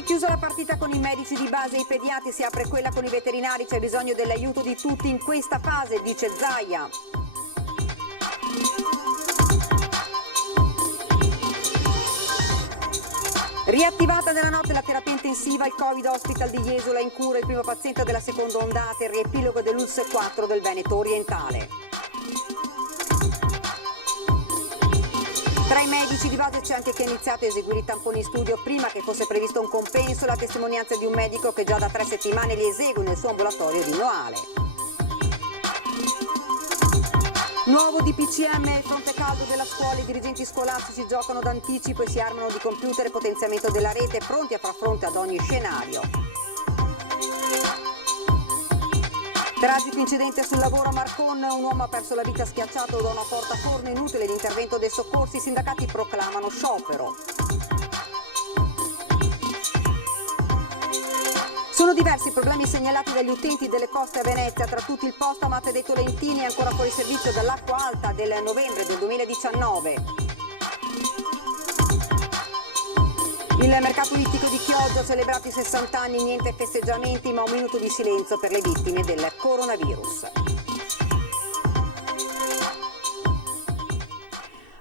Tamponi, chiusa la partita con i medici di base e i pediatri, si apre quella con i veterinari, c'è bisogno dell'aiuto di tutti in questa fase, dice Zaia. Riattivata nella notte la terapia intensiva, il Covid Hospital di Jesola in cura, il primo paziente della seconda ondata, il riepilogo dell'ULSS 4 del Veneto orientale. Tra i medici di base c'è anche chi ha iniziato a eseguire i tamponi in studio prima che fosse previsto un compenso, la testimonianza di un medico che già da 3 settimane li esegue nel suo ambulatorio di Noale. Nuovo DPCM, il fronte caldo della scuola, i dirigenti scolastici giocano d'anticipo e si armano di computer e potenziamento della rete, pronti a far fronte ad ogni scenario. Tragico incidente sul lavoro a Marcon, un uomo ha perso la vita schiacciato da una portaforno, inutile l'intervento dei soccorsi, i sindacati proclamano sciopero. Sono diversi i problemi segnalati dagli utenti delle coste a Venezia, tra tutti il postamat detto Lentini è ancora fuori servizio dall'acqua alta del novembre del 2019. Il mercato ittico di Chioggia ha celebrato i 60 anni, niente festeggiamenti ma un minuto di silenzio per le vittime del coronavirus.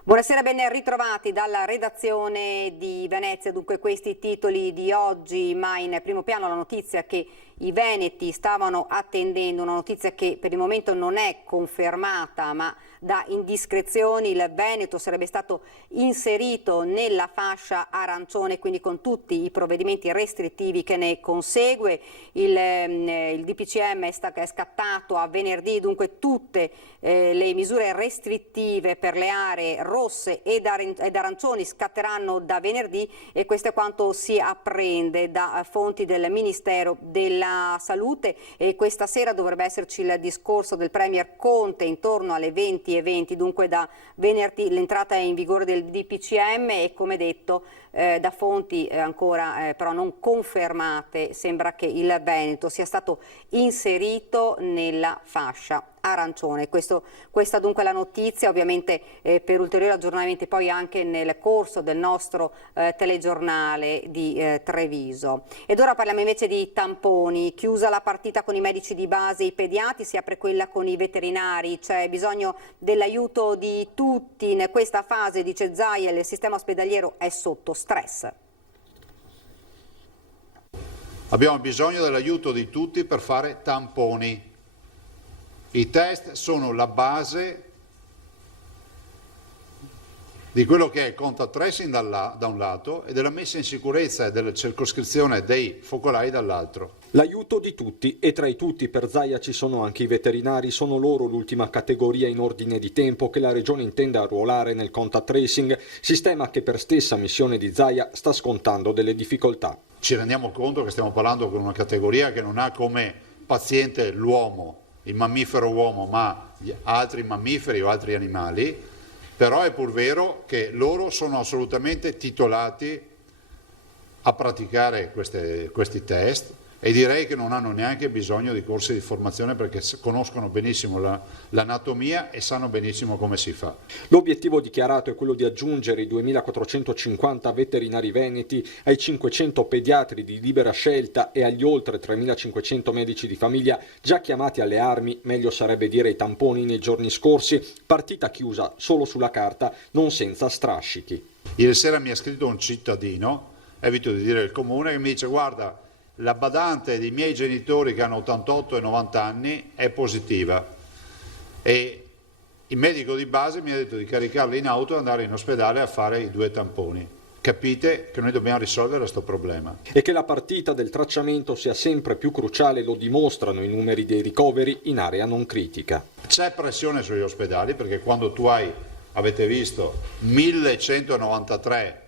Buonasera, ben ritrovati dalla redazione di Venezia. Dunque questi titoli di oggi, ma in primo piano la notizia che i veneti stavano attendendo, una notizia che per il momento non è confermata, ma da indiscrezioni il Veneto sarebbe stato inserito nella fascia arancione, quindi con tutti i provvedimenti restrittivi che ne consegue. Il DPCM è scattato a venerdì, dunque tutte le misure restrittive per le aree rosse ed arancioni scatteranno da venerdì, e questo è quanto si apprende da fonti del Ministero della Salute. E questa sera dovrebbe esserci il discorso del Premier Conte intorno alle 20:20, dunque da venerdì l'entrata in vigore del DPCM, e come detto da fonti ancora però non confermate sembra che il Veneto sia stato inserito nella fascia arancione. Questa dunque è la notizia, ovviamente per ulteriori aggiornamenti poi anche nel corso del nostro telegiornale di Treviso. Ed ora parliamo invece di tamponi. Chiusa la partita con i medici di base e i pediatri, si apre quella con i veterinari, c'è bisogno dell'aiuto di tutti in questa fase, dice Zaia, il sistema ospedaliero è sotto stress. Abbiamo bisogno dell'aiuto di tutti per fare tamponi. I test sono la base di quello che è il contact tracing da un lato e della messa in sicurezza e della circoscrizione dei focolai dall'altro. L'aiuto di tutti, e tra i tutti per Zaia ci sono anche i veterinari, sono loro l'ultima categoria in ordine di tempo che la Regione intende arruolare nel contact tracing, sistema che per stessa missione di Zaia sta scontando delle difficoltà. Ci rendiamo conto che stiamo parlando con una categoria che non ha come paziente l'uomo, il mammifero uomo, ma gli altri mammiferi o altri animali, però è pur vero che loro sono assolutamente titolati a praticare questi test, e direi che non hanno neanche bisogno di corsi di formazione perché conoscono benissimo l'anatomia e sanno benissimo come si fa. L'obiettivo dichiarato è quello di aggiungere i 2.450 veterinari veneti ai 500 pediatri di libera scelta e agli oltre 3.500 medici di famiglia già chiamati alle armi, meglio sarebbe dire ai tamponi, nei giorni scorsi, partita chiusa solo sulla carta, non senza strascichi. Ieri sera mi ha scritto un cittadino, evito di dire il comune, che mi dice: guarda, la badante dei miei genitori che hanno 88 e 90 anni è positiva e il medico di base mi ha detto di caricarla in auto e andare in ospedale a fare i 2 tamponi. Capite che noi dobbiamo risolvere questo problema. E che la partita del tracciamento sia sempre più cruciale lo dimostrano i numeri dei ricoveri in area non critica. C'è pressione sugli ospedali perché quando tu avete visto, 1193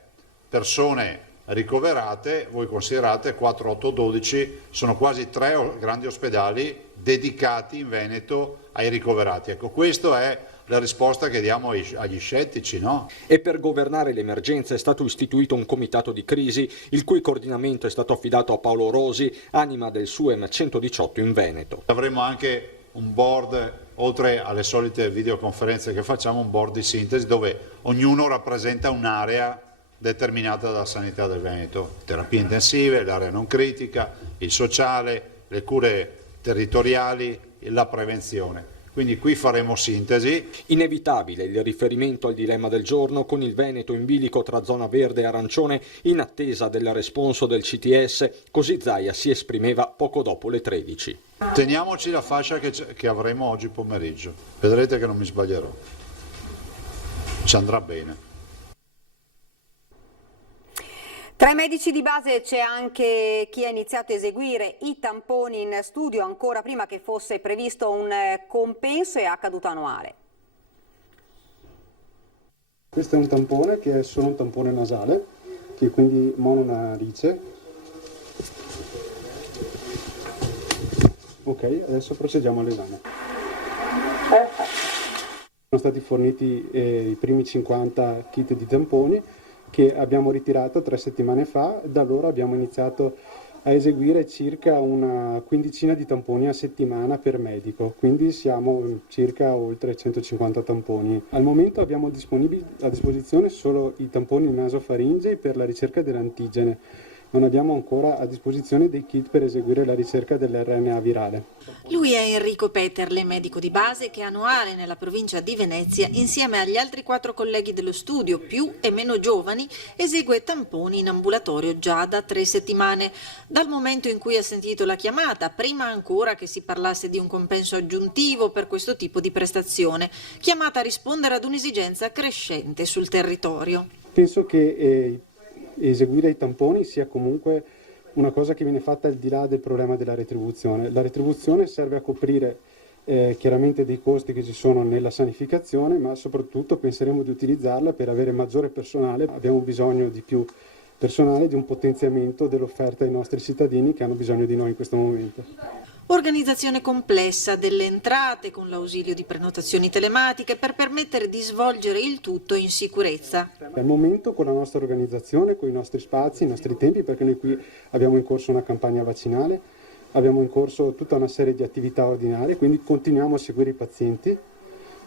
persone ricoverate, voi considerate 4, 8, 12, sono quasi 3 grandi ospedali dedicati in Veneto ai ricoverati. Ecco, questa è la risposta che diamo agli scettici, no? E per governare l'emergenza è stato istituito un comitato di crisi, il cui coordinamento è stato affidato a Paolo Rosi, anima del SUEM 118 in Veneto. Avremo anche un board, oltre alle solite videoconferenze che facciamo, un board di sintesi dove ognuno rappresenta un'area determinata dalla sanità del Veneto, terapie intensive, l'area non critica, il sociale, le cure territoriali e la prevenzione. Quindi qui faremo sintesi. Inevitabile il riferimento al dilemma del giorno, con il Veneto in bilico tra zona verde e arancione in attesa del responso del CTS, così Zaia si esprimeva poco dopo le 13. Teniamoci la fascia che avremo oggi pomeriggio, vedrete che non mi sbaglierò, ci andrà bene. Tra i medici di base c'è anche chi ha iniziato a eseguire i tamponi in studio ancora prima che fosse previsto un compenso e a caduta annuale. Questo è un tampone che è solo un tampone nasale, che quindi mononarice. Ok, adesso procediamo all'esame. Sono stati forniti i primi 50 kit di tamponi che abbiamo ritirato 3 settimane fa. Da allora abbiamo iniziato a eseguire circa una quindicina di tamponi a settimana per medico, quindi siamo circa oltre 150 tamponi. Al momento abbiamo disponibili a disposizione solo i tamponi nasofaringei per la ricerca dell'antigene. Non abbiamo ancora a disposizione dei kit per eseguire la ricerca dell'RNA virale. Lui è Enrico Peterle, medico di base che annuale nella provincia di Venezia, insieme agli altri 4 colleghi dello studio, più e meno giovani, esegue tamponi in ambulatorio già da 3 settimane. Dal momento in cui ha sentito la chiamata, prima ancora che si parlasse di un compenso aggiuntivo per questo tipo di prestazione, chiamata a rispondere ad un'esigenza crescente sul territorio. Penso che eseguire i tamponi sia comunque una cosa che viene fatta al di là del problema della retribuzione. La retribuzione serve a coprire chiaramente dei costi che ci sono nella sanificazione, ma soprattutto penseremo di utilizzarla per avere maggiore personale. Abbiamo bisogno di più personale, di un potenziamento dell'offerta ai nostri cittadini che hanno bisogno di noi in questo momento. Organizzazione complessa delle entrate con l'ausilio di prenotazioni telematiche per permettere di svolgere il tutto in sicurezza. Al momento con la nostra organizzazione, con i nostri spazi, i nostri tempi, perché noi qui abbiamo in corso una campagna vaccinale, abbiamo in corso tutta una serie di attività ordinarie, quindi continuiamo a seguire i pazienti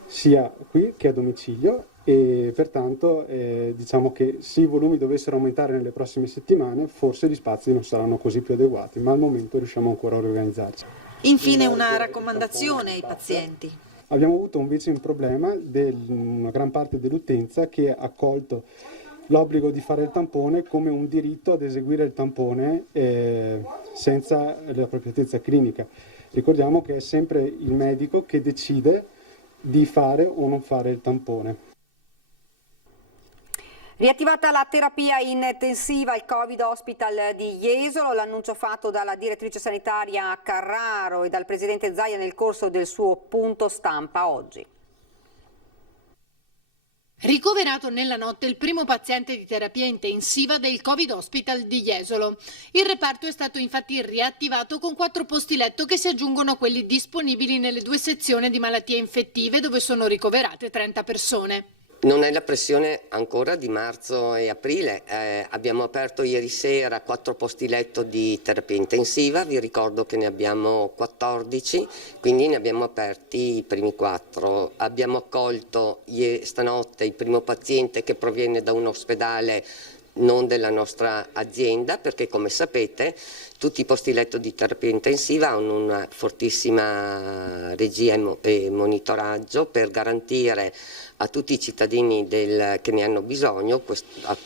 sia qui che a domicilio e pertanto diciamo che se i volumi dovessero aumentare nelle prossime settimane forse gli spazi non saranno così più adeguati, ma al momento riusciamo ancora a organizzarci. Infine una raccomandazione ai pazienti. Abbiamo avuto invece un problema di una gran parte dell'utenza che ha accolto l'obbligo di fare il tampone come un diritto ad eseguire il tampone senza l'appropriatezza clinica. Ricordiamo che è sempre il medico che decide di fare o non fare il tampone. Riattivata la terapia intensiva al Covid Hospital di Jesolo, l'annuncio fatto dalla direttrice sanitaria Carraro e dal presidente Zaia nel corso del suo punto stampa oggi. Ricoverato nella notte il primo paziente di terapia intensiva del Covid Hospital di Jesolo. Il reparto è stato infatti riattivato con 4 posti letto che si aggiungono a quelli disponibili nelle 2 sezioni di malattie infettive dove sono ricoverate 30 persone. Non è la pressione ancora di marzo e aprile, abbiamo aperto ieri sera 4 posti letto di terapia intensiva, vi ricordo che ne abbiamo 14, quindi ne abbiamo aperti i primi 4. Abbiamo accolto stanotte il primo paziente che proviene da un ospedale non della nostra azienda, perché come sapete tutti i posti letto di terapia intensiva hanno una fortissima regia e monitoraggio per garantire a tutti i cittadini che ne hanno bisogno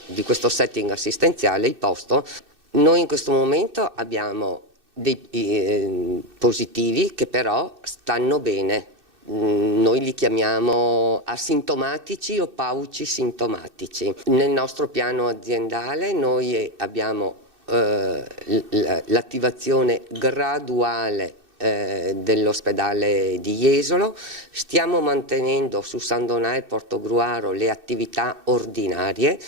di questo setting assistenziale il posto. Noi in questo momento abbiamo dei positivi che però stanno bene. Noi li chiamiamo asintomatici o pauci sintomatici. Nel nostro piano aziendale noi abbiamo l'attivazione graduale dell'ospedale di Jesolo, stiamo mantenendo su San Donà e Portogruaro le attività ordinarie.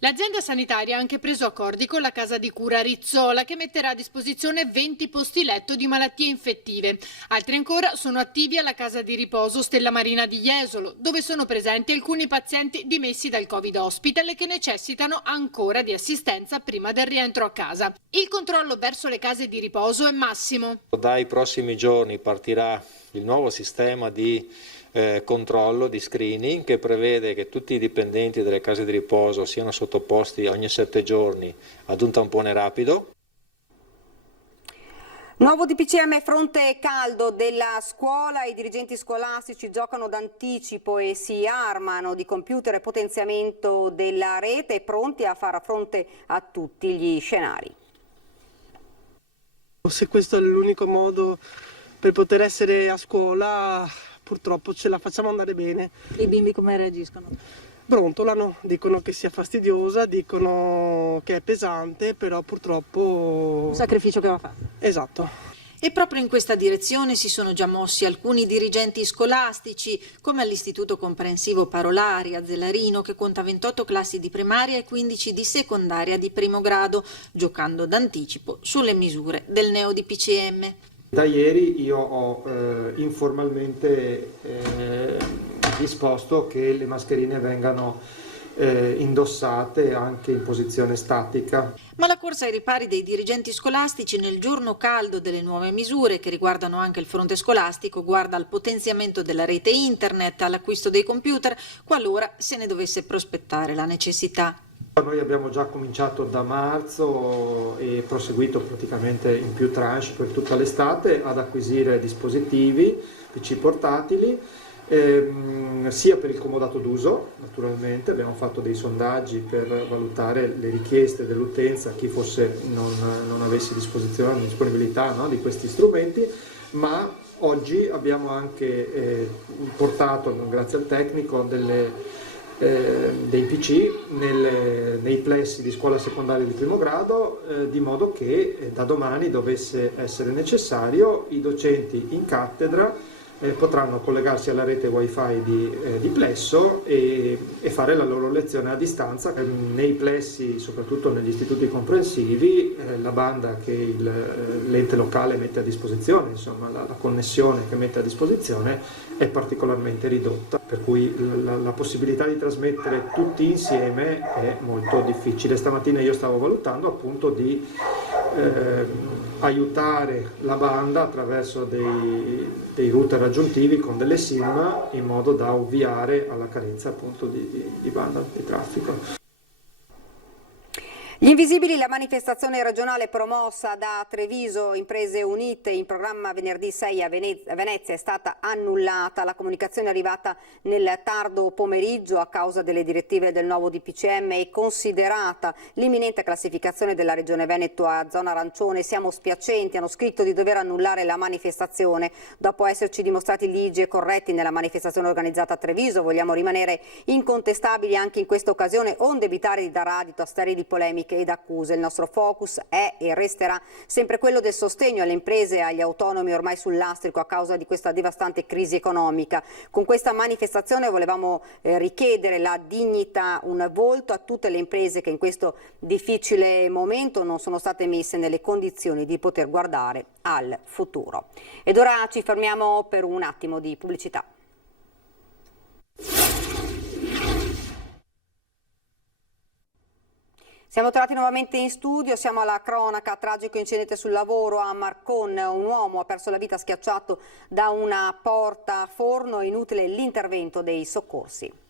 L'azienda sanitaria ha anche preso accordi con la casa di cura Rizzola che metterà a disposizione 20 posti letto di malattie infettive. Altri ancora sono attivi alla casa di riposo Stella Marina di Jesolo, dove sono presenti alcuni pazienti dimessi dal Covid Hospital e che necessitano ancora di assistenza prima del rientro a casa. Il controllo verso le case di riposo è massimo. Dai prossimi giorni partirà il nuovo sistema di controllo di screening che prevede che tutti i dipendenti delle case di riposo siano sottoposti ogni 7 giorni ad un tampone rapido. Nuovo DPCM fronte caldo della scuola, i dirigenti scolastici giocano d'anticipo e si armano di computer e potenziamento della rete, pronti a far fronte a tutti gli scenari. Se questo è l'unico modo per poter essere a scuola, purtroppo ce la facciamo andare bene. I bimbi come reagiscono? Brontolano, dicono che sia fastidiosa, dicono che è pesante, però purtroppo... Un sacrificio che va fatto. Esatto. E proprio in questa direzione si sono già mossi alcuni dirigenti scolastici, come all'Istituto Comprensivo Parolari a Zelarino, che conta 28 classi di primaria e 15 di secondaria di primo grado, giocando d'anticipo sulle misure del neo DPCM. Da ieri io ho informalmente disposto che le mascherine vengano indossate anche in posizione statica. Ma la corsa ai ripari dei dirigenti scolastici nel giorno caldo delle nuove misure, che riguardano anche il fronte scolastico, guarda al potenziamento della rete internet, all'acquisto dei computer, qualora se ne dovesse prospettare la necessità. Noi abbiamo già cominciato da marzo e proseguito praticamente in più tranche per tutta l'estate ad acquisire dispositivi, PC portatili, sia per il comodato d'uso, naturalmente abbiamo fatto dei sondaggi per valutare le richieste dell'utenza, chi fosse non avesse disponibilità, no, di questi strumenti, ma oggi abbiamo anche portato, grazie al tecnico, dei PC nei plessi di scuola secondaria di primo grado, di modo che da domani, dovesse essere necessario, i docenti in cattedra potranno collegarsi alla rete wifi di plesso e fare la loro lezione a distanza. Nei plessi, soprattutto negli istituti comprensivi, la banda che l'ente locale mette a disposizione, insomma la connessione che mette a disposizione è particolarmente ridotta, per cui la possibilità di trasmettere tutti insieme è molto difficile. Stamattina io stavo valutando appunto di aiutare la banda attraverso dei router aggiuntivi con delle SIM, in modo da ovviare alla carenza appunto di banda di traffico. Gli Invisibili, la manifestazione regionale promossa da Treviso Imprese Unite in programma venerdì 6 a Venezia è stata annullata. La comunicazione è arrivata nel tardo pomeriggio a causa delle direttive del nuovo DPCM e considerata l'imminente classificazione della Regione Veneto a zona arancione. Siamo spiacenti, hanno scritto, di dover annullare la manifestazione. Dopo esserci dimostrati ligi e corretti nella manifestazione organizzata a Treviso, vogliamo rimanere incontestabili anche in questa occasione, onde evitare di dar adito a sterili polemiche ed accuse. Il nostro focus è e resterà sempre quello del sostegno alle imprese e agli autonomi ormai sul lastrico a causa di questa devastante crisi economica. Con questa manifestazione volevamo richiedere la dignità, un volto a tutte le imprese che in questo difficile momento non sono state messe nelle condizioni di poter guardare al futuro. Ed ora ci fermiamo per un attimo di pubblicità. Siamo tornati nuovamente in studio, siamo alla cronaca, tragico incidente sul lavoro a Marcon, un uomo ha perso la vita schiacciato da una porta forno, inutile l'intervento dei soccorsi.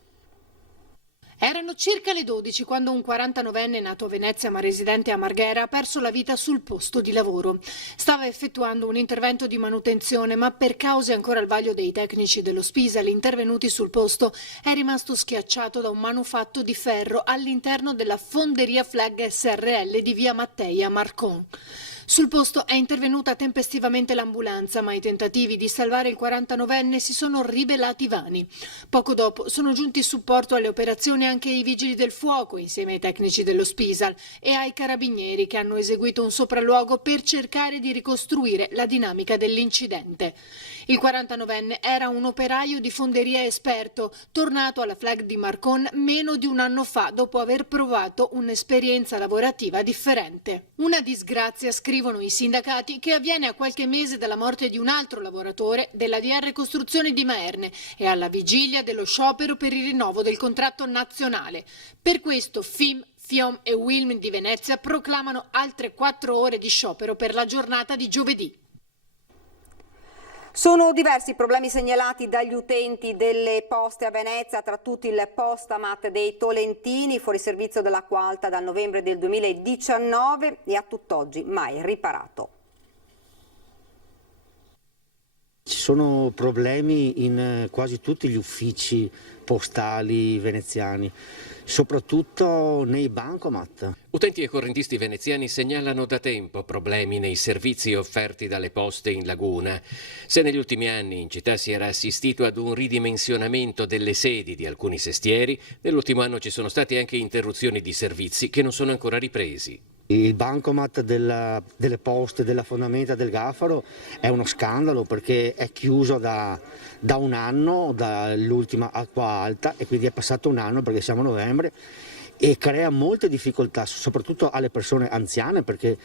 Erano circa le 12 quando un 49enne nato a Venezia ma residente a Marghera ha perso la vita sul posto di lavoro. Stava effettuando un intervento di manutenzione, ma per cause ancora al vaglio dei tecnici dello Spisal intervenuti sul posto è rimasto schiacciato da un manufatto di ferro all'interno della fonderia Flag SRL di via Mattei a Marcon. Sul posto è intervenuta tempestivamente l'ambulanza, ma i tentativi di salvare il 49enne si sono rivelati vani. Poco dopo sono giunti in supporto alle operazioni anche i vigili del fuoco, insieme ai tecnici dello Spisal e ai carabinieri, che hanno eseguito un sopralluogo per cercare di ricostruire la dinamica dell'incidente. Il 49enne era un operaio di fonderia esperto, tornato alla Flag di Marcon meno di un anno fa dopo aver provato un'esperienza lavorativa differente. Una disgrazia, scrivono i sindacati, che avviene a qualche mese dalla morte di un altro lavoratore della DR Costruzioni di Maerne e alla vigilia dello sciopero per il rinnovo del contratto nazionale. Per questo FIM, FIOM e UILM di Venezia proclamano altre 4 ore di sciopero per la giornata di giovedì. Sono diversi i problemi segnalati dagli utenti delle poste a Venezia, tra tutti il postamat dei Tolentini, fuori servizio dell'Acqua Alta dal novembre del 2019 e a tutt'oggi mai riparato. Ci sono problemi in quasi tutti gli uffici postali veneziani, soprattutto nei bancomat. Utenti e correntisti veneziani segnalano da tempo problemi nei servizi offerti dalle poste in laguna. Se negli ultimi anni in città si era assistito ad un ridimensionamento delle sedi di alcuni sestieri, nell'ultimo anno ci sono state anche interruzioni di servizi che non sono ancora ripresi. Il bancomat delle poste, della fondamenta del Gaffaro è uno scandalo perché è chiuso da un anno, dall'ultima Acqua Alta, e quindi è passato un anno perché siamo a novembre, e crea molte difficoltà soprattutto alle persone anziane, perché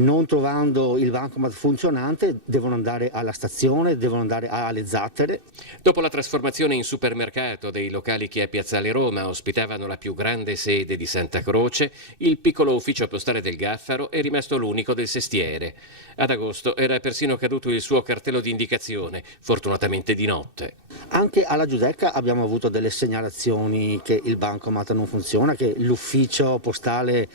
non trovando il bancomat funzionante devono andare alla stazione, devono andare alle zattere. Dopo la trasformazione in supermercato dei locali che a Piazzale Roma ospitavano la più grande sede di Santa Croce, il piccolo ufficio postale del Gaffaro è rimasto l'unico del sestiere. Ad agosto era persino caduto il suo cartello di indicazione, fortunatamente di notte. Anche alla Giudecca abbiamo avuto delle segnalazioni che il bancomat non funziona, che l'ufficio postale,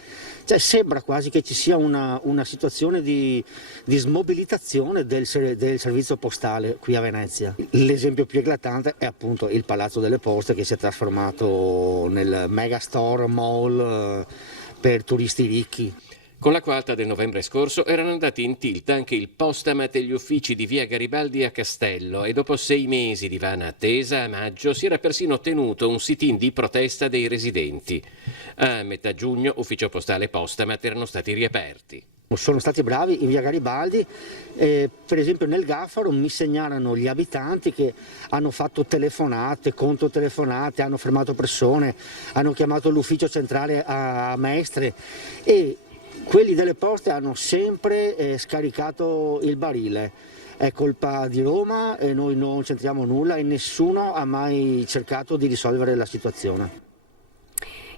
sembra quasi che ci sia una situazione di smobilitazione del servizio postale qui a Venezia. L'esempio più eclatante è appunto il Palazzo delle Poste, che si è trasformato nel megastore mall per turisti ricchi. Con l'Acqua Alta del novembre scorso erano andati in tilt anche il postamat e gli uffici di via Garibaldi a Castello, e dopo 6 mesi di vana attesa, a maggio si era persino tenuto un sit-in di protesta dei residenti. A metà giugno ufficio postale e postamat erano stati riaperti. Sono stati bravi in via Garibaldi, per esempio nel Gaffaro mi segnalano gli abitanti che hanno fatto telefonate, controtelefonate, hanno fermato persone, hanno chiamato l'ufficio centrale a Mestre, e quelli delle poste hanno sempre scaricato il barile. È colpa di Roma e noi non c'entriamo nulla, e nessuno ha mai cercato di risolvere la situazione.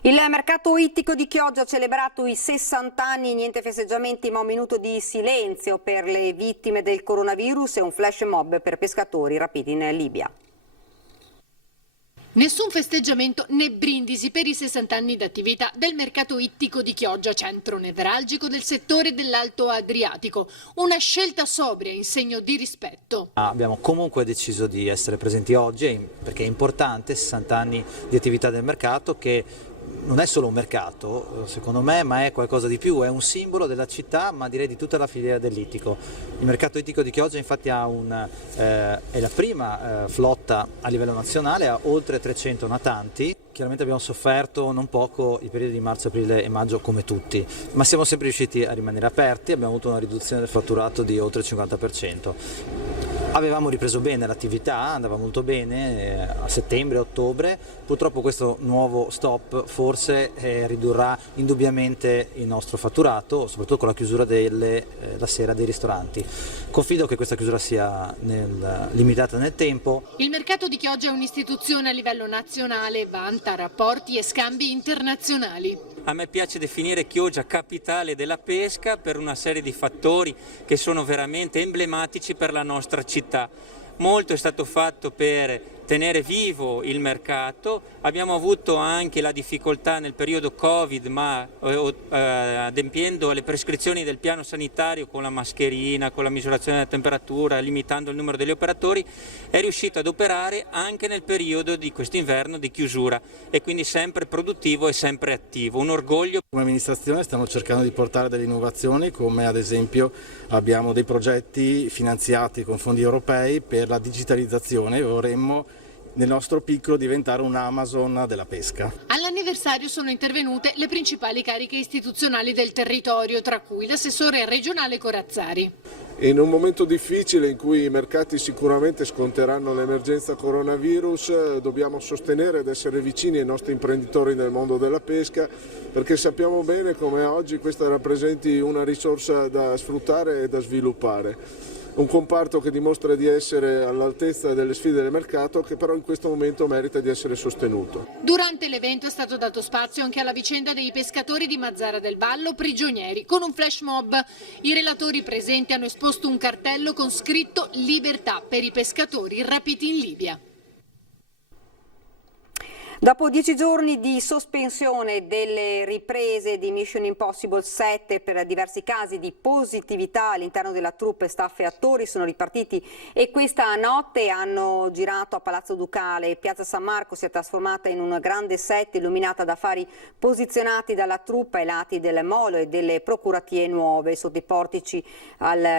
Il mercato ittico di Chioggia ha celebrato i 60 anni, niente festeggiamenti ma un minuto di silenzio per le vittime del coronavirus e un flash mob per pescatori rapiti in Libia. Nessun festeggiamento né brindisi per i 60 anni d'attività del mercato ittico di Chioggia, centro nevralgico del settore dell'Alto Adriatico. Una scelta sobria in segno di rispetto. Abbiamo comunque deciso di essere presenti oggi perché è importante, 60 anni di attività del mercato, che non è solo un mercato, secondo me, ma è qualcosa di più, è un simbolo della città, ma direi di tutta la filiera dell'ittico. Il mercato ittico di Chioggia infatti è la prima flotta a livello nazionale, ha oltre 300 natanti. Chiaramente abbiamo sofferto non poco i periodi di marzo, aprile e maggio come tutti, ma siamo sempre riusciti a rimanere aperti, abbiamo avuto una riduzione del fatturato di oltre il 50%. Avevamo ripreso bene l'attività, andava molto bene a settembre, ottobre, purtroppo questo nuovo stop forse ridurrà indubbiamente il nostro fatturato, soprattutto con la chiusura la sera dei ristoranti. Confido che questa chiusura sia limitata nel tempo. Il mercato di Chioggia è un'istituzione a livello nazionale, vanta rapporti e scambi internazionali. A me piace definire Chioggia capitale della pesca per una serie di fattori che sono veramente emblematici per la nostra città. Molto è stato fatto per tenere vivo il mercato, abbiamo avuto anche la difficoltà nel periodo Covid, ma adempiendo alle prescrizioni del piano sanitario con la mascherina, con la misurazione della temperatura, limitando il numero degli operatori, è riuscito ad operare anche nel periodo di quest'inverno di chiusura, e quindi sempre produttivo e sempre attivo, un orgoglio. Come amministrazione stiamo cercando di portare delle innovazioni, come ad esempio abbiamo dei progetti finanziati con fondi europei per la digitalizzazione, vorremmo nel nostro piccolo diventare un Amazon della pesca. All'anniversario sono intervenute le principali cariche istituzionali del territorio, tra cui l'assessore regionale Corazzari. In un momento difficile in cui i mercati sicuramente sconteranno l'emergenza coronavirus, dobbiamo sostenere ed essere vicini ai nostri imprenditori nel mondo della pesca, perché sappiamo bene come oggi questa rappresenti una risorsa da sfruttare e da sviluppare. un comparto che dimostra di essere all'altezza delle sfide del mercato, che però in questo momento merita di essere sostenuto. Durante l'evento è stato dato spazio anche alla vicenda dei pescatori di Mazara del Vallo prigionieri con un flash mob. I relatori presenti hanno esposto un cartello con scritto "Libertà per i pescatori rapiti in Libia". Dopo 10 giorni di sospensione delle riprese di Mission Impossible 7 per diversi casi di positività all'interno della troupe, staff e attori sono ripartiti e questa notte hanno girato a Palazzo Ducale. Piazza San Marco si è trasformata in una grande set illuminata da fari posizionati dalla troupe ai lati del molo e delle procuratie nuove. Sotto i portici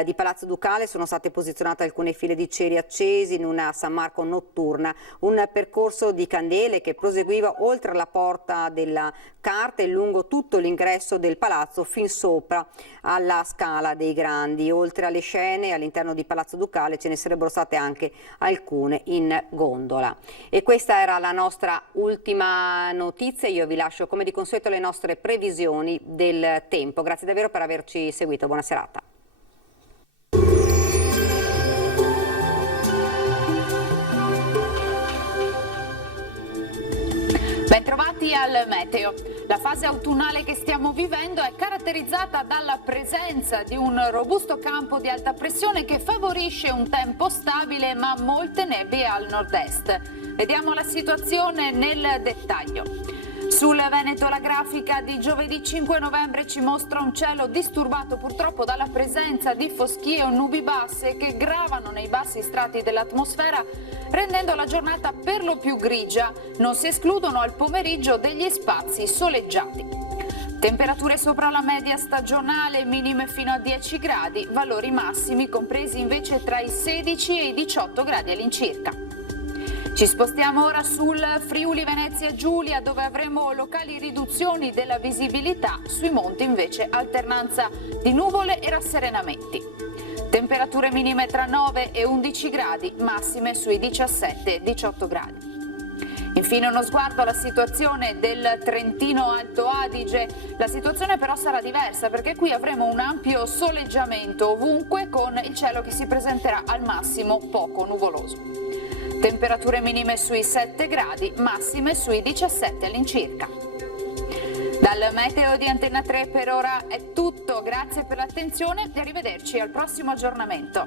di Palazzo Ducale sono state posizionate alcune file di ceri accesi in una San Marco notturna, un percorso di candele che proseguiva oltre la porta della Carta e lungo tutto l'ingresso del palazzo fin sopra alla Scala dei Grandi. Oltre alle scene all'interno di Palazzo Ducale ce ne sarebbero state anche alcune in gondola. E questa era la nostra ultima notizia. Io vi lascio come di consueto le nostre previsioni del tempo. Grazie davvero per averci seguito. Buona serata. Bentrovati al meteo. La fase autunnale che stiamo vivendo è caratterizzata dalla presenza di un robusto campo di alta pressione che favorisce un tempo stabile ma molte nebbie al nord-est. Vediamo la situazione nel dettaglio. Sul Veneto la grafica di giovedì 5 novembre ci mostra un cielo disturbato purtroppo dalla presenza di foschie o nubi basse che gravano nei bassi strati dell'atmosfera, rendendo la giornata per lo più grigia. Non si escludono al pomeriggio degli spazi soleggiati. Temperature sopra la media stagionale, minime fino a 10 gradi, valori massimi compresi invece tra i 16 e i 18 gradi all'incirca. Ci spostiamo ora sul Friuli Venezia Giulia, dove avremo locali riduzioni della visibilità, sui monti invece alternanza di nuvole e rasserenamenti. Temperature minime tra 9 e 11 gradi, massime sui 17 e 18 gradi. Infine uno sguardo alla situazione del Trentino Alto Adige. La situazione però sarà diversa perché qui avremo un ampio soleggiamento ovunque con il cielo che si presenterà al massimo poco nuvoloso. Temperature minime sui 7 gradi, massime sui 17 all'incirca. Dal meteo di Antenna 3 per ora è tutto, grazie per l'attenzione e arrivederci al prossimo aggiornamento.